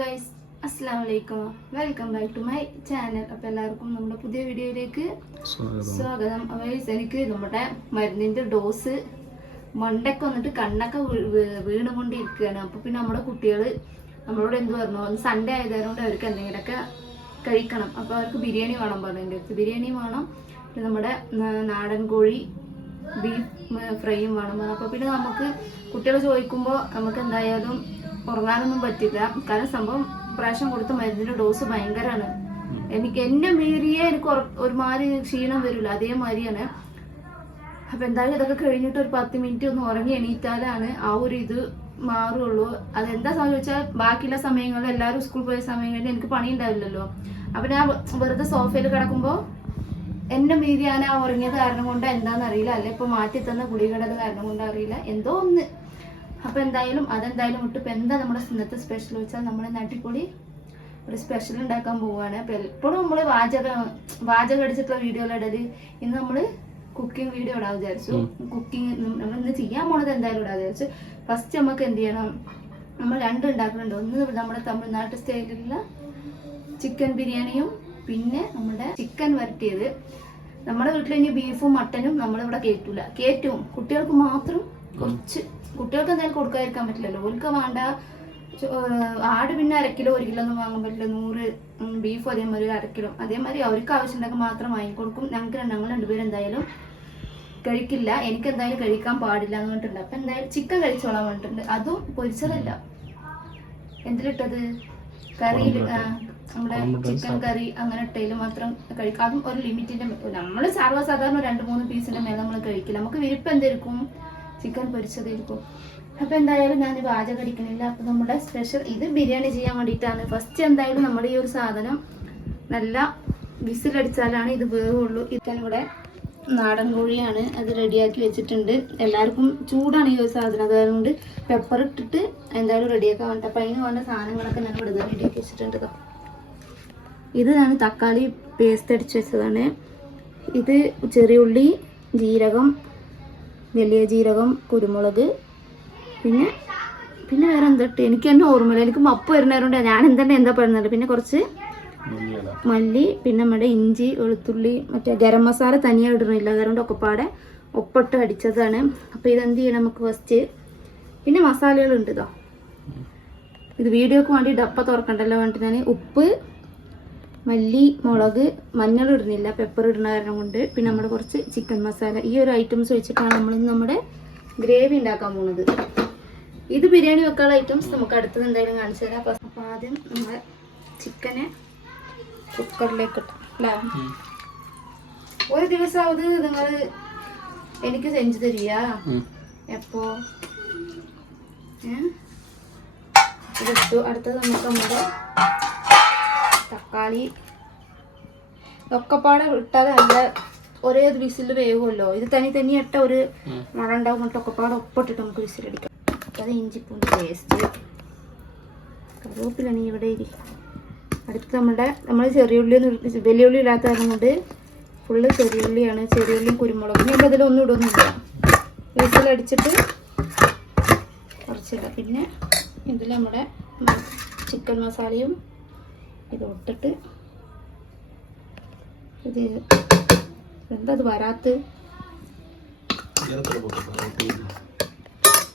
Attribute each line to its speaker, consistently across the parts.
Speaker 1: Guys അസ്സാം വലൈക്കും welcome back to my channel അപ്പൊ എല്ലാവർക്കും നമ്മുടെ പുതിയ വീഡിയോയിലേക്ക്
Speaker 2: സ്വാഗതം.
Speaker 1: guys, എനിക്ക് നമ്മുടെ മരുന്നിന്റെ ഡോസ് മണ്ടൊക്കെ വന്നിട്ട് കണ്ണൊക്കെ വീണുകൊണ്ടിരിക്കുകയാണ്. അപ്പോൾ പിന്നെ നമ്മുടെ കുട്ടികൾ നമ്മളോട് എന്ത് പറഞ്ഞു? ഒന്ന് സൺഡേ ആയതുകൊണ്ട് അവർക്ക് എന്തെങ്കിലുമൊക്കെ കഴിക്കണം. അപ്പോൾ അവർക്ക് ബിരിയാണി വേണം പറഞ്ഞു എന്റെ അടുത്ത്. ബിരിയാണി വേണം. പിന്നെ നമ്മുടെ നാടൻ കോഴി ബീഫ് ഫ്രൈയും വേണം. അപ്പൊ അപ്പോൾ പിന്നെ നമുക്ക് കുട്ടികൾ ചോദിക്കുമ്പോൾ നമുക്ക് എന്തായാലും ഉറങ്ങാനൊന്നും പറ്റില്ല. കാരണം സംഭവം പ്രാവശ്യം കൊടുത്ത മരുന്നിന്റെ ഡോസ് ഭയങ്കരമാണ് എനിക്ക് എന്നെ മീറിയേ എനിക്ക് ഒരുമാതിരി ക്ഷീണം വരില്ല അതേമാതിരിയാണ്. അപ്പൊ എന്തായാലും ഇതൊക്കെ കഴിഞ്ഞിട്ട് ഒരു പത്ത് മിനിറ്റ് ഒന്ന് ഉറങ്ങി എണീറ്റാലാണ് ആ ഒരു ഇത് മാറുള്ളൂ. അതെന്താ സംഭവിച്ചാൽ ബാക്കിയുള്ള സമയങ്ങളിൽ എല്ലാവരും സ്കൂൾ പോയ സമയങ്ങളിൽ എനിക്ക് പണി ഉണ്ടാവില്ലല്ലോ അപ്പൊ ഞാൻ വെറുതെ സോഫയിൽ കിടക്കുമ്പോൾ എന്നെ മീതി ആ ഉറങ്ങിയത് കാരണം കൊണ്ട് എന്താണെന്ന് അറിയില്ല. അല്ലെ ഇപ്പൊ മാറ്റി തന്ന ഗുളികയുടെ കാരണം കൊണ്ട് അറിയില്ല. എന്തോ ഒന്ന് അപ്പൊ എന്തായാലും അതെന്തായാലും ഇട്ട് ഇപ്പൊ എന്താ നമ്മുടെ ഇന്നത്തെ സ്പെഷ്യൽ വെച്ചാൽ നമ്മുടെ നാട്ടിപ്പൊടി ഒരു സ്പെഷ്യൽ ഉണ്ടാക്കാൻ പോവുകയാണ് അപ്പൊ എപ്പോഴും നമ്മൾ വാചകം വാചകം അടിച്ചിട്ടുള്ള വീഡിയോയിലിടൽ ഇന്ന് നമ്മൾ കുക്കിംഗ് വീഡിയോ ഇടാൻ വിചാരിച്ചു. കുക്കിംഗ് നമ്മൾ ഇന്ന് ചെയ്യാൻ പോണത് എന്തായാലും ഇടാൻ വിചാരിച്ചു. ഫസ്റ്റ് നമുക്ക് എന്ത് ചെയ്യണം? നമ്മൾ രണ്ടും ഉണ്ടാക്കുന്നുണ്ട് ഒന്ന് നമ്മുടെ തമിഴ്നാട് സ്റ്റൈലിലുള്ള ചിക്കൻ ബിരിയാണിയും പിന്നെ നമ്മുടെ ചിക്കൻ വരട്ടിയത്. നമ്മുടെ വീട്ടിൽ ഇനി ബീഫും മട്ടനും നമ്മളിവിടെ കയറ്റൂല കയറ്റും കുട്ടികൾക്ക് മാത്രം കുറച്ച് കുട്ടികൾക്ക് എന്തായാലും കൊടുക്കാതിരിക്കാൻ പറ്റില്ലല്ലോ. ഓർക്ക് വേണ്ട ആട് പിന്നെ അര കിലോ ഒരു കിലോ ഒന്നും വാങ്ങാൻ പറ്റില്ല. നൂറ് ബീഫ് അതേമാതിരി ഒരു അരക്കിലോ കിലോ. അതേമാതിരി അവർക്ക് ആവശ്യമുണ്ടെങ്കിൽ മാത്രം വാങ്ങിക്കൊടുക്കും ഞങ്ങൾക്ക് ഞങ്ങൾ രണ്ടുപേരും എന്തായാലും കഴിക്കില്ല. എനിക്ക് എന്തായാലും കഴിക്കാൻ പാടില്ല എന്ന് പറഞ്ഞിട്ടുണ്ട്. അപ്പൊ എന്തായാലും ചിക്കൻ കഴിച്ചോളാൻ പറഞ്ഞിട്ടുണ്ട്. അതും പൊരിച്ചതല്ല. എന്തിലിട്ടത്? കറിയിൽ നമ്മുടെ ചിക്കൻ കറി അങ്ങനെ ഇട്ടതിൽ മാത്രം കഴിക്കാം. അതും ഒരു ലിമിറ്റിന്റെ നമ്മൾ സാധാരണ രണ്ട് മൂന്ന് പീസിന്റെ മേലെ നമ്മൾ കഴിക്കില്ല. നമുക്ക് വിരിപ്പ് എന്തായിരിക്കും ചിക്കൻ പൊരിച്ചതായിരിക്കും അപ്പൊ എന്തായാലും ഞാൻ പാചകം അടിക്കണില്ല. അപ്പൊ നമ്മുടെ സ്പെഷ്യൽ ഇത് ബിരിയാണി ചെയ്യാൻ വേണ്ടിയിട്ടാണ്. ഫസ്റ്റ് എന്തായാലും നമ്മുടെ ഈ ഒരു സാധനം നല്ല വിസിലടിച്ചാലാണ് ഇത് വേവുള്ളൂ. ഇവിടെ നാടൻ കോഴിയാണ് അത് റെഡിയാക്കി വെച്ചിട്ടുണ്ട്. എല്ലാവർക്കും ചൂടാണ് ഈ ഒരു സാധനം. അതുകൊണ്ട് പെപ്പർ ഇട്ടിട്ട് എന്തായാലും റെഡിയാക്കാൻ വേണ്ട അപ്പം അതിന് വേണ്ട സാധനങ്ങളൊക്കെ ഞാൻ ഇവിടെ റെഡിയാക്കി വെച്ചിട്ടുണ്ട് ഇത് ഞാൻ തക്കാളി പേസ്റ്റ് അടിച്ച് വെച്ചതാണ്. ഇത് ചെറിയുള്ളി ജീരകം വലിയ ജീരകം കുരുമുളക് പിന്നെ പിന്നെ വേറെ എന്തിട്ട് എനിക്ക് തന്നെ ഓർമ്മയില്ല. എനിക്ക് മപ്പ് വരുന്നവരുണ്ട് ഞാൻ എന്തെന്നെ എന്താ പറയുന്നുണ്ട് പിന്നെ കുറച്ച് മല്ലി പിന്നെ നമ്മുടെ ഇഞ്ചി വെളുത്തുള്ളി മറ്റേ ഗരം മസാല തനിയെ ഇടണില്ല. അതുകൊണ്ട് ഒക്കെപ്പാടെ ഒപ്പിട്ട് അടിച്ചതാണ്. അപ്പോൾ ഇതെന്ത് ചെയ്യണം നമുക്ക് ഫസ്റ്റ് പിന്നെ മസാലകളുണ്ട് ഇതോ ഇത് വീഡിയോക്ക് വേണ്ടി ഡപ്പ തുറക്കണ്ടല്ലോ വേണ്ടി ഞാൻ ഉപ്പ് മല്ലി മുളക് മഞ്ഞൾ ഇടുന്നില്ല പെപ്പർ ഇടുന്ന കാരണം കൊണ്ട്. പിന്നെ നമ്മൾ കുറച്ച് ചിക്കൻ മസാല ഈ ഒരു ഐറ്റംസ് വെച്ചിട്ടാണ് നമ്മൾ നമ്മുടെ ഗ്രേവി ഉണ്ടാക്കാൻ പോകുന്നത് ഇത് ബിരിയാണി വെക്കാനുള്ള ഐറ്റംസ് നമുക്ക് അടുത്തത് എന്തായാലും കാണിച്ചു തരാം. അപ്പോൾ അപ്പം ആദ്യം നമ്മൾ ചിക്കനെ കുക്കറിലേക്ക് ഇട്ടു ഒരു ദിവസം അത് നിങ്ങൾ എനിക്ക് സെഞ്ചു തരിക. എപ്പോ? ഇതിട്ടു അടുത്തത് നമുക്ക് നമ്മുടെ തക്കാളി ഒക്കെപ്പാടെ ഇട്ടാൽ നല്ല ഒരേ വിസിൽ വേവുമല്ലോ. ഇത് തനി തനി ഇട്ട ഒരു മഴ ഉണ്ടാവും ഒക്കെപ്പാടെ ഒപ്പിട്ടിട്ട് നമുക്ക് വിസിലടിക്കാം. അത് ഇഞ്ചിപ്പൂണ്ട് പേസ്റ്റ് കറിവേപ്പിലാണ് ഇവിടെ ഇരി. അടുത്ത് നമ്മുടെ നമ്മൾ ചെറിയുള്ളി വലിയ ഉള്ളി ഇടാത്ത കാരണം കൊണ്ട് ഫുള്ള് ചെറിയുള്ളിയാണ്. ചെറിയുള്ളിയും കുരുമുളകും. ഞാൻ അതിലൊന്നും ഇടുന്നില്ല വീട്ടിലടിച്ചിട്ട് കുറച്ചില്ല പിന്നെ ഇതിൽ നമ്മുടെ ചിക്കൻ മസാലയും ഇത് ഇട്ടിട്ട് ഇത് എന്താ അത് വരാത്ത്?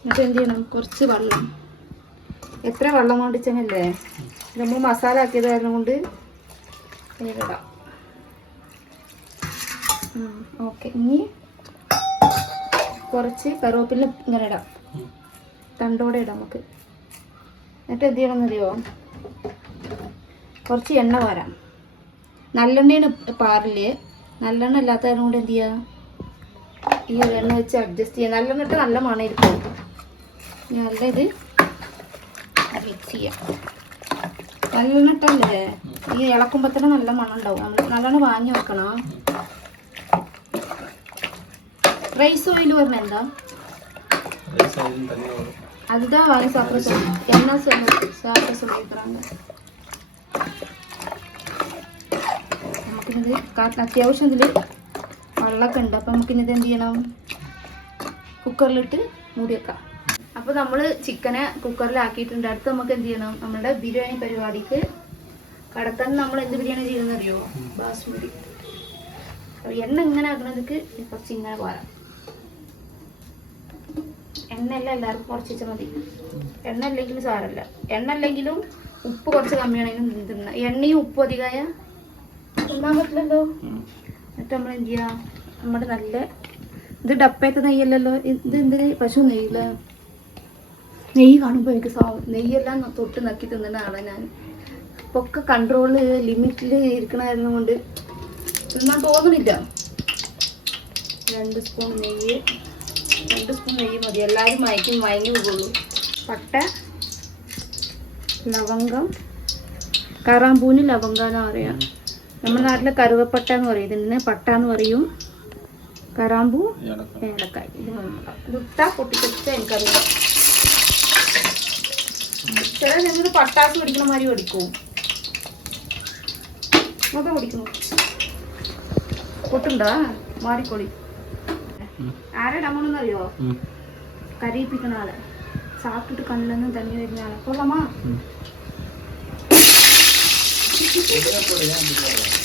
Speaker 1: എന്നിട്ട് എന്ത് ചെയ്യണം? കുറച്ച് വെള്ളം. എത്ര വെള്ളം കൊണ്ടിച്ചല്ലേ നമ്മൾ മസാല ആക്കിയത് കാരണം കൊണ്ട് ഇടാം. ഓക്കെ. ഇനി കുറച്ച് കറിവേപ്പില ഇങ്ങനെ ഇടാം. തണ്ടോടെ ഇടാം നമുക്ക്. എന്നിട്ട് എന്ത് ചെയ്യണം എന്നറിയോ കുറച്ച് എണ്ണ പാരാം നല്ലെണ്ണയാണ് പാറില് നല്ലെണ്ണ ഇല്ലാത്ത കാരണം കൊണ്ട് എന്ത് ചെയ്യുക ഈ ഒരു എണ്ണ വെച്ച് അഡ്ജസ്റ്റ് ചെയ്യുക നല്ലെണ്ണ ഇട്ട് നല്ല മണമായിരിക്കും ഇനി നല്ല ഇത് മിക്സ് ചെയ്യാം നല്ലെണ്ണ ഇട്ടല്ലേ ഈ ഇളക്കുമ്പോൾ തന്നെ നല്ല മണം ഉണ്ടാവും നമ്മൾ നല്ലോണം വാങ്ങി വെക്കണം റൈസ് ഓയിൽ പറഞ്ഞ എന്താ அதுதான் வாங்கி சாப்பிட சொல்லி என்ன சொல்ல சாப்பிட சொல்லியிருக்கிறாங்க നമുക്കിത് കാരണം അത്യാവശ്യം ഇതിൽ വെള്ളമൊക്കെ ഉണ്ട്. അപ്പം നമുക്കിനിത് എന്ത് ചെയ്യണം? കുക്കറിലിട്ട് മൂടി വെക്കാം. അപ്പോൾ നമ്മൾ ചിക്കനെ കുക്കറിലാക്കിയിട്ടുണ്ട്. അടുത്ത് നമുക്ക് എന്ത് ചെയ്യണം? നമ്മുടെ ബിരിയാണി പരിപാടിക്ക് കടത്താൻ നമ്മൾ എന്ത് ബിരിയാണി ചെയ്യുന്ന അറിയോ ബാസ്മതി എണ്ണ ഇങ്ങനെ ആക്കണതിക്ക് കുറച്ച് ഇങ്ങനെ പോരാം എണ്ണ അല്ല എല്ലാവർക്കും കുറച്ച് വെച്ചാൽ മതി. എണ്ണ ഇല്ലെങ്കിലും സാരമല്ല. എണ്ണ അല്ലെങ്കിലും ഉപ്പ് കുറച്ച് കമ്മിയാണെങ്കിലും തിന്ന. എണ്ണയും ഉപ്പും അധികമായ തിന്നാൻ പറ്റില്ലല്ലോ. എന്നിട്ട് നമ്മൾ എന്ത് ചെയ്യാ? നമ്മുടെ നല്ല ഇത് ഡപ്പയത്തെ നെയ്യല്ലല്ലോ. ഇത് എന്തിന്? പശു നെയ്യില്ല. നെയ്യ് കാണുമ്പോൾ എനിക്ക് നെയ്യെല്ലാം തൊട്ട് നക്കി തിന്നുന്ന ആളാണ് ഞാൻ. ഇപ്പൊ ഒക്കെ കൺട്രോൾ ലിമിറ്റിൽ ഇരിക്കണമായിരുന്നു കൊണ്ട് തിന്നാൻ തോന്നുന്നില്ല രണ്ട് സ്പൂൺ നെയ്യ്. രണ്ട് സ്പൂൺ നെയ്യ് മതി. എല്ലാവരും മയക്കും മയങ്ങി പോകുള്ളൂ. പട്ട ലവംഗം കറാമ്പൂന് എന്ന് പറയാം. നമ്മുടെ നാട്ടിലെ കറുവപ്പട്ട എന്ന് പറയും ഇതിന് പട്ട എന്ന് പറയും കറാമ്പൂ ഏലക്കായ് ഇത് മുട്ട പൊട്ടിച്ചിട്ട് എനിക്കറിയാം ചില ഞങ്ങൾ പട്ടാസ് പിടിക്കണ മാതിരി പഠിക്കും മൊത്തം പിടിക്കുന്നു പൊട്ടുണ്ടോ മാറിക്കൊടി ആരെ ഡമ്മണെന്ന് അറിയോ കരയിപ്പിക്കണ ആള് സാപ്പിട്ട് കണ്ണിലൊന്നും തണ്ണി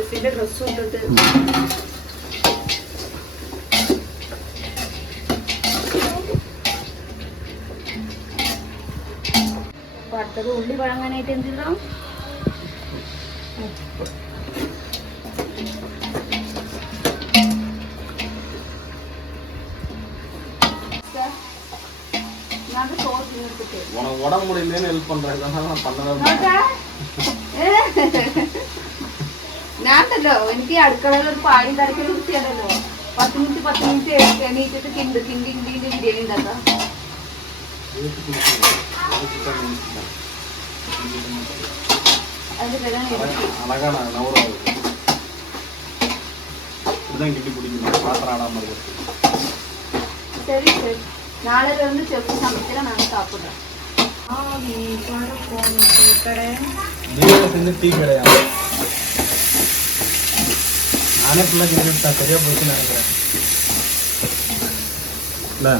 Speaker 1: തോന്നുന്നുണ്ട് ഷെഫിന്റെ ഡ്രസ്സും ഇട്ടിട്ട് അപ്പൊ അടുത്തത് ഉള്ളി വഴങ്ങാനായിട്ട് എന്ത് ചെയ്യണം ഉപ്പ്. ഞാൻ സോസ് ചേർത്തിട്ട്
Speaker 2: உனக்கு உடம்பு முடியலன்னு ஹெல்ப் பண்றேன் நான் பண்ணவே
Speaker 1: നോക്കാ? ഏ. ഞാനുണ്ടല്ലോ എനിക്ക് ഈ അടുക്കളയിൽ ഒരു പാടി തരക്കൽ വൃത്തിയാണല്ലോ പത്ത് മിനിറ്റ് പത്ത് മിനിറ്റ് എണീറ്റിട്ട് കിണ്ട് കിണ്ടി കിണ്ടിന്റെ ബിരിയാണി ഉണ്ടാക്കാം അതിന്റെ പേരാണ് എനിക്ക്
Speaker 2: அழகான நவரம் இப்படிதான் கிட்டி பிடிக்கணும் பாத்திரம் ஆடாம இருக்கிறது
Speaker 1: சரி சரி நாளையில இருந்து செப்பு சமைக்கிற நாங்க சாப்பிடுறோம் ஆ வீட்டோட போன கடை
Speaker 2: பிரியாணி செஞ்சு டீ கிடையாது நானே ஃபுல்லாக கிட்ட சரியா போச்சுன்னு நினைக்கிறேன் இல்லை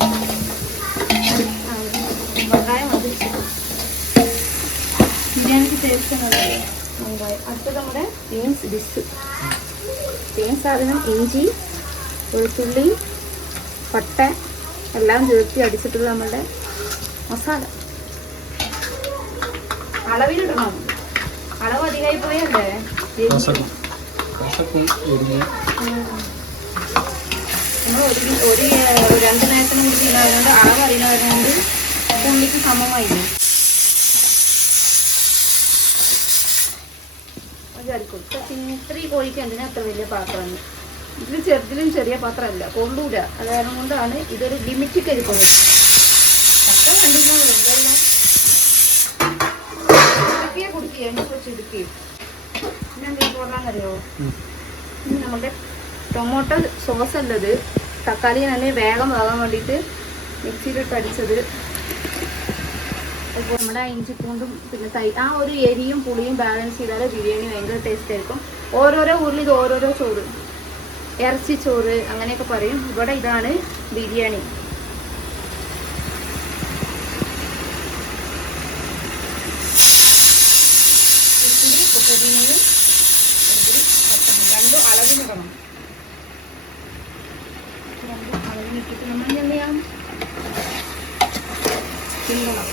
Speaker 1: വെങ്കായം മതി ബിരിയാണിക്ക് ടേസ്റ്റ് നല്ലത് വെങ്കായം അടുത്തത് നമ്മുടെ ബീൻസ് ഡിഷ് ബീൻസ് സാധനം ഇഞ്ചി വെളുത്തുള്ളി പട്ട എല്ലാം ചേർത്തി അടിച്ചിട്ടുള്ള നമ്മുടെ മസാല അളവിലിടണം അളവ് അധികമായി പോയല്ലേ
Speaker 2: കസക്കും
Speaker 1: ഒരു രണ്ട് കോഴിക്ക് എന്തിനാ അത്ര വലിയ പാത്രമാണ്? ഇതിൽ ചെറുതിലും ചെറിയ പാത്രമല്ല കൊള്ളൂല. അത് കാരണം കൊണ്ടാണ് ഇതൊരു ലിമിറ്റ് കരുക്കുന്നത് അത്ര കണ്ടില്ല ഇടുക്കിയെ കുടിക്കുക എണ്ണ കുറച്ച് ഇടുക്കി പോകാന്നറിയോ ഇനി നമ്മുടെ ടൊമാറ്റോ സോസ് ഉള്ളത് തക്കാളി തന്നെ വേഗം വേകാൻ വേണ്ടിയിട്ട് മിക്സിയിലിട്ട് അടിച്ചത്. അപ്പോൾ നമ്മുടെ ഇഞ്ചിപ്പൂണ്ടും പിന്നെ തൈ ആ ഒരു എരിയും പുളിയും ബാലൻസ് ചെയ്താൽ ബിരിയാണി ഭയങ്കര ടേസ്റ്റ് ആയിരിക്കും. ഓരോരോ ഇത് ഓരോരോ ചോറ്. ഇറച്ചി ചോറ് അങ്ങനെയൊക്കെ പറയും. ഇവിടെ ഇതാണ് ബിരിയാണി. പുതിനയും. രണ്ടും അളവിനിടണം രണ്ടും അളവിനിട്ടിട്ട് നമ്മൾ എന്ത് ചെയ്യാം? തിന്നണം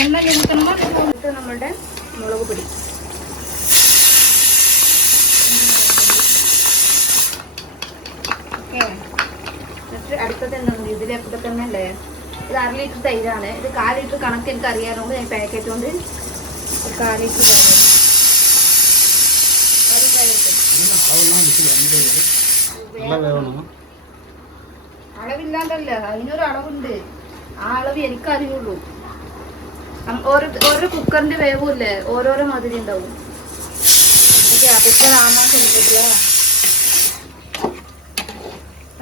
Speaker 1: എണ്ണ ഞെടുക്കുമ്പോൾ ഇത് നമ്മളുടെ മുളക് പൊടി. ഓക്കെ എന്നിട്ട് അടുത്തത് എന്താണ് തന്നെ അല്ലേ ഇത് അര ലിറ്റർ തൈരാണ്. ഇത് കാൽ ലിറ്റർ കണക്ക് എനിക്ക് അറിയാറുണ്ട് ഞാൻ പാക്കറ്റ് കൊണ്ട് കാൽ ലിറ്റർ അളവില്ലാണ്ടല്ല. അതിനൊരു അളവുണ്ട്. ആ അളവ് എനിക്ക് അറിയുള്ളൂ നം- ഓരോ ഓരോ കുക്കറിന്റെ വേവുമില്ലേ ഓരോരോ മാതിരി ഉണ്ടാവും. ഓക്കെ അതൊക്കെ ശ്രമിക്കില്ല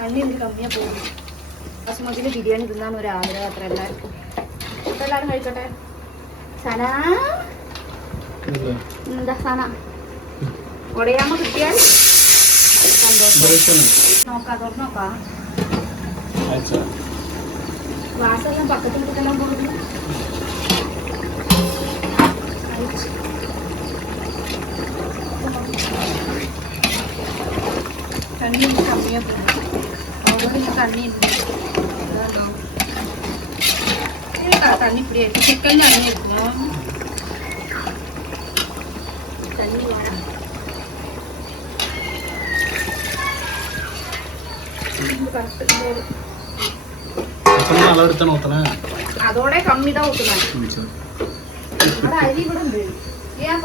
Speaker 1: തണ്ണി എന്ത് കമ്മിയാ പോകും ബസുമതിയിൽ ബിരിയാണി തിന്നാൻ ഒരു ആഗ്രഹം അത്ര എല്ലാവർക്കും അപ്പൊ എല്ലാവരും കഴിക്കട്ടെ? സന? എന്താ? സന? ഉടയാമ കിട്ടിയാൽ സന്തോഷം. നോക്കാ തുറന്ന് നോക്കാം. ഗ്ലാസ്സെല്ലാം പക്കത്തിൽ കിട്ടാൻ പോകുന്നു തണ്ണി കമ്മിയാ പോകുന്നു അതുകൊണ്ട് ഇന്ന് തണ്ണി ഉണ്ട് അതാണോ തണ്ണി പിടിയായിരിക്കും ചിക്കന്റെ തണ്ണി എടുക്കുമോ തണ്ണി വേണം കറക്റ്റ്
Speaker 2: അത്ര അളവെടുത്താണ് ഊത്തണേ
Speaker 1: അതോടെ കമ്മിതാ ഊട്ടുന്നത് നമ്മുടെ അരി ഇവിടെ ഉണ്ട് ഏൻ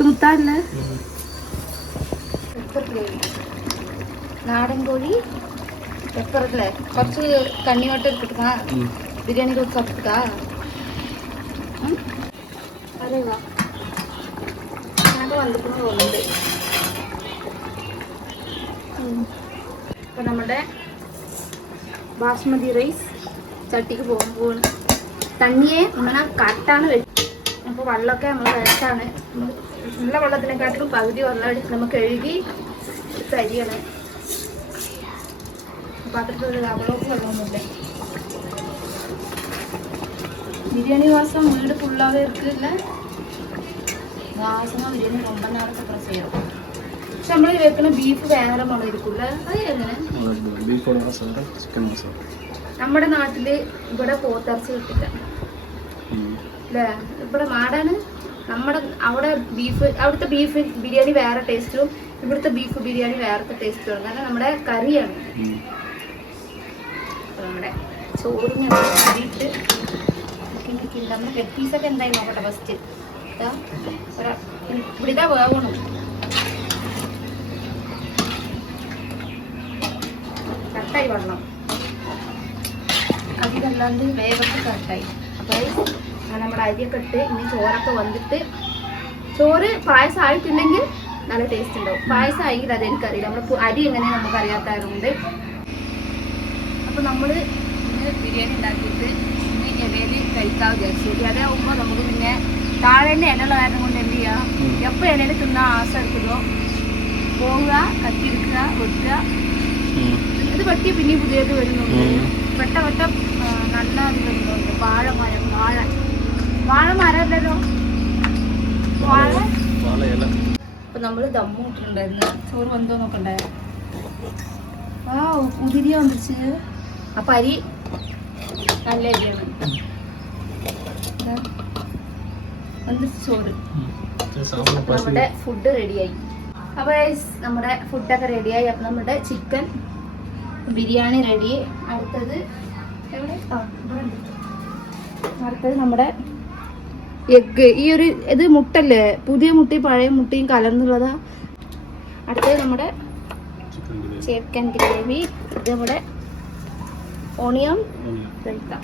Speaker 1: മുത്താല്ലേ പെപ്പർ നാടൻ കോഴി പെപ്പർ അല്ലേ കുറച്ച് കണ്ണിവട്ടം എടുത്തിട്ടാ ബിരിയാണി കുറച്ച് എടുത്തിട്ടാ. അതെ വാ ഞാൻ വന്നിട്ട് തോന്നുന്നുണ്ട് അപ്പൊ നമ്മുടെ ബാസ്മതി റൈസ് ചട്ടിക്ക് പോകുമ്പോൾ തണ്ണിയെ ഇങ്ങനെ കട്ടാണ് വെച്ച് അപ്പോൾ വെള്ളമൊക്കെ നമ്മൾ വെച്ചാണ് നല്ല വെള്ളത്തിനെക്കാട്ടിലും പകുതി വെള്ളം നമുക്ക് കഴുകി തരിയണം പാത്രത്തിൽ അവളോക്ക് വെള്ളമൊന്നുമില്ല ബിരിയാണി വാസം വീട് ഫുള്ളാവേ ഇരിക്കില്ല. വാസന ബിരിയാണി കൊമ്പനാടൊക്കെ പ്രസ് ചെയ്യണം പക്ഷെ നമ്മൾ വെക്കുന്ന ബീഫ് വേറെ മണം ഇരിക്കില്ല അത് എങ്ങനെ?
Speaker 2: Beef masala chicken masala.
Speaker 1: നമ്മുടെ നാട്ടിൽ ഇവിടെ പോത്തിറച്ചി കിട്ടില്ല. അല്ലേ ഇവിടെ നാടാണ് നമ്മുടെ അവിടെ ബീഫ് അവിടുത്തെ ബീഫ് ബിരിയാണി വേറെ ടേസ്റ്റും ഇവിടുത്തെ ബീഫ് ബിരിയാണി വേറെ ടേസ്റ്റും കാരണം നമ്മുടെ കറിയാണ്. നമ്മുടെ കറിയിട്ട് നമ്മുടെ ഹെഡ് പീസൊക്കെ എന്തായി നോക്കട്ടെ ഫസ്റ്റ് ഇവിടെ വേവണം. കട്ടായി വെള്ളം അതിലല്ലാണ്ട് വേഗത്തിൽ കട്ടായി അപ്പോൾ നമ്മുടെ അരിയൊക്കെ ഇട്ട് ഇനി ചോറൊക്കെ വന്നിട്ട് ചോറ് പായസം ആയിട്ടുണ്ടെങ്കിൽ നല്ല ടേസ്റ്റ് ഉണ്ടാവും. പായസം ആയെങ്കിൽ അത് എനിക്കറിയില്ല. നമ്മൾ അരി എങ്ങനെ നമുക്ക് അറിയാത്തതുകൊണ്ട് അപ്പോൾ നമ്മൾ ഇന്ന് ബിരിയാണി ഉണ്ടാക്കിയിട്ട് ഇന്ന് ഇലയിൽ കഴിക്കാൻ വിചാരിച്ചു. ഇലയാകുമ്പോൾ നമുക്ക് പിന്നെ താഴെ തന്നെ ഇലയുള്ള കാരണം കൊണ്ട് എന്ത് ചെയ്യുക എപ്പോൾ ഇലയിൽ തിന്നാൻ ആശ എടുക്കുന്നോ പോവുക കത്തിയെടുക്കുക വെട്ടുക. ഇത് വെട്ടി പിന്നെ പുതിയത് വരുന്നുണ്ട്. വെട്ട നല്ല ഇത് വരുന്നുണ്ട് വാഴ മരം വാഴ. വാഴ മരമല്ലല്ലോ വാഴ അപ്പൊ നമ്മൾ ദമ്മ് ഇട്ടിട്ടുണ്ടായിരുന്നു. ചോറ് വന്നോ നോക്കണ്ടേ? ആ ഉതിരിയ വന്നിച്ച് അപ്പൊ അരി നല്ല അരിയാണ്. ചോറ്? നമ്മുടെ ഫുഡ് റെഡിയായി അപ്പൊ guys, നമ്മുടെ ഫുഡൊക്കെ റെഡിയായി അപ്പൊ നമ്മുടെ ചിക്കൻ ബിരിയാണി റെഡി അടുത്തത് എവിടെ? അടുത്തത് നമ്മുടെ എഗ്ഗ്. ഈ ഒരു ഇത് മുട്ടല്ലേ? പുതിയ മുട്ടയും പഴയ മുട്ടയും കലർന്നുള്ളതാ. അടുത്തത് നമ്മുടെ ചിക്കൻ ഗ്രേവി ഇത് നമ്മുടെ ഓണിയൻ കഴിക്കാം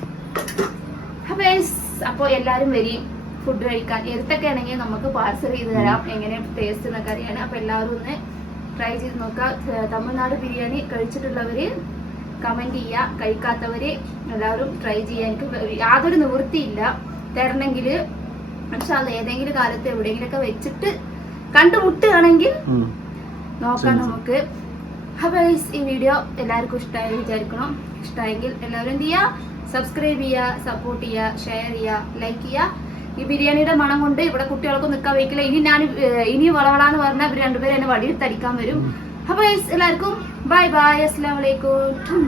Speaker 1: അപ്പൊ guys, എല്ലാവരും എല്ലാരും വരും ഫുഡ് കഴിക്കാൻ. എടുത്തൊക്കെ ആണെങ്കിൽ നമുക്ക് പാർസൽ ചെയ്ത് തരാം. എങ്ങനെ ടേസ്റ്റ് എന്നൊക്കെ അറിയാണ് അപ്പൊ എല്ലാവരും ഒന്ന് ട്രൈ ചെയ്ത് നോക്കാം തമിഴ്നാട് ബിരിയാണി കഴിച്ചിട്ടുള്ളവര് കമന്റ് ചെയ്യുക. കഴിക്കാത്തവര് എല്ലാവരും ട്രൈ ചെയ്യാൻ എനിക്ക് യാതൊരു നിവൃത്തിയില്ല. തരണമെങ്കിൽ പക്ഷെ അത് ഏതെങ്കിലും കാലത്ത് എവിടെയെങ്കിലൊക്കെ വെച്ചിട്ട് കണ്ടുമുട്ടുകയാണെങ്കിൽ നോക്കാം. നമുക്ക്. അപ്പൊ guys, ഈ വീഡിയോ എല്ലാവർക്കും ഇഷ്ടമായി വിചാരിക്കണം. ഇഷ്ടമായെങ്കിൽ എല്ലാവരും എന്ത് ചെയ്യുക സബ്സ്ക്രൈബ് ചെയ്യുക സപ്പോർട്ട് ചെയ്യുക ഷെയർ ചെയ്യുക ലൈക്ക് ചെയ്യുക ഈ ബിരിയാണിയുടെ മണം കൊണ്ട് ഇവിടെ കുട്ടികൾക്ക് നിൽക്കാൻ വയ്ക്കില്ല. ഇനി ഞാൻ ഇനി വളവളാന്ന് പറഞ്ഞാൽ ഇവർ രണ്ടുപേരും എന്നെ വടിയെടുത്തടിക്കാൻ വരും. അപ്പൊ guys, എല്ലാവർക്കും ബൈ ബൈ അസ്സാം വലൈക്കും